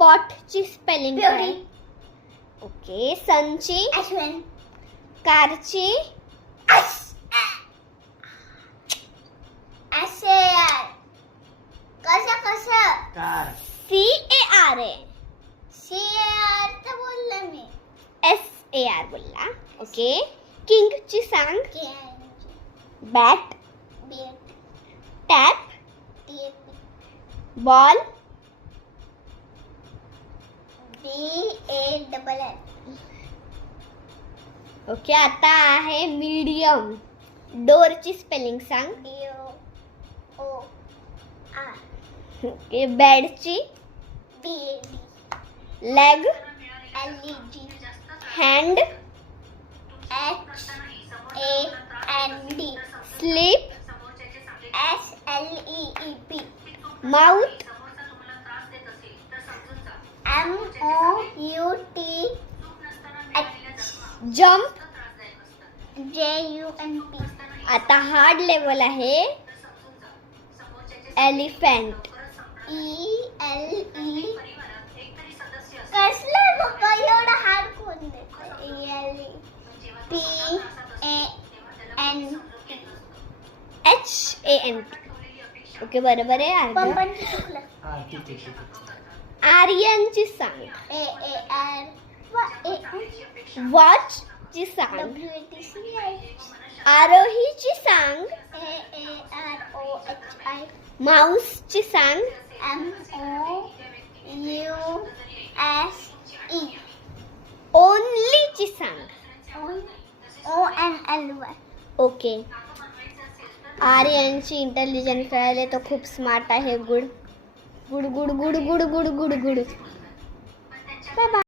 पॉटची spelling puree. Okay. सनची. Ashwin. कारची. SAR. कसं car. CAR आहे. CAR तर बोलले मी. SAR बोलला. ओके. किंगची सांग. Bat. Tap. Ball. BALL. Okay. आता आहे मीडियम. डोरची स्पेलिंग सांग. DOOR. Okay. बॅडची. BAD. Leg. LED. Hand. HAND. Sleep. SLEEP. Mouth. MOUTH. Jump. JUMP. आता हार्ड लेवल आहे. एलिफंट. ELE. कसलं बाबा एवढं हार्ड कोण देतं? ELE. PANT. HANT. ओके. बरोबर आहे. अर्ध. पंपांची चुकलं. हा ठीक आहे ठीक आहे. आर्यनची सांग. AAR. वॉचची सांग. WTCI. आरोहीची सांग. AAROHI. माऊसची सांग. MOUSE. ओनलीची सांग. ONLY. ओके. आर्यनची इंटेलिजन्स कळाले तो खूप स्मार्ट आहे. Good good good good good good good good. Bye bye.